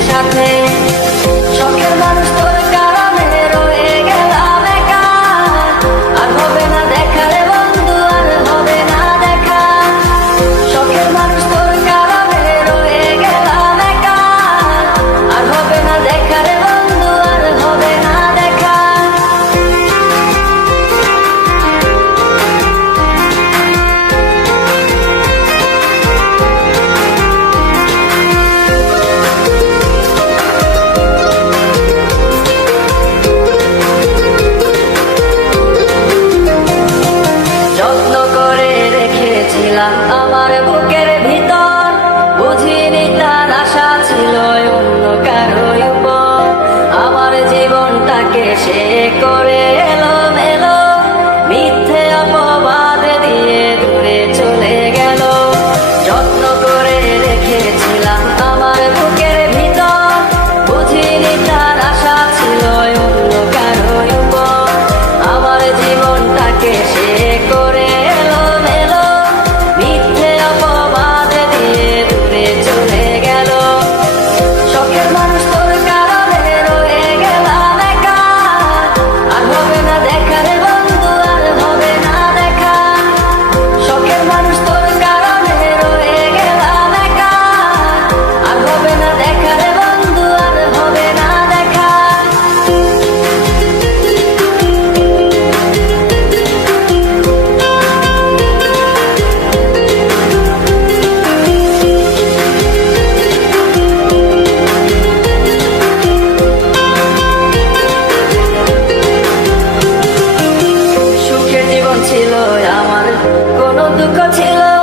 সাথে বুকের ভিতর বুঝিনি তার আশা ছিল অন্য কারও আমার জীবনটাকে সে করে look at till I